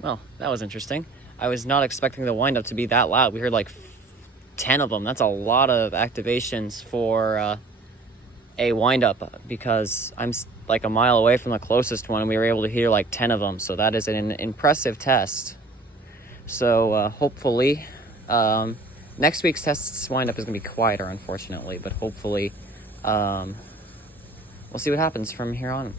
Well, that was interesting. I was not expecting the wind-up to be that loud. We heard like 10 of them. That's a lot of activations for a wind-up, because I'm like a mile away from the closest one, and we were able to hear like 10 of them. So that is an impressive test. So hopefully next week's test wind-up is going to be quieter, unfortunately, but hopefully we'll see what happens from here on.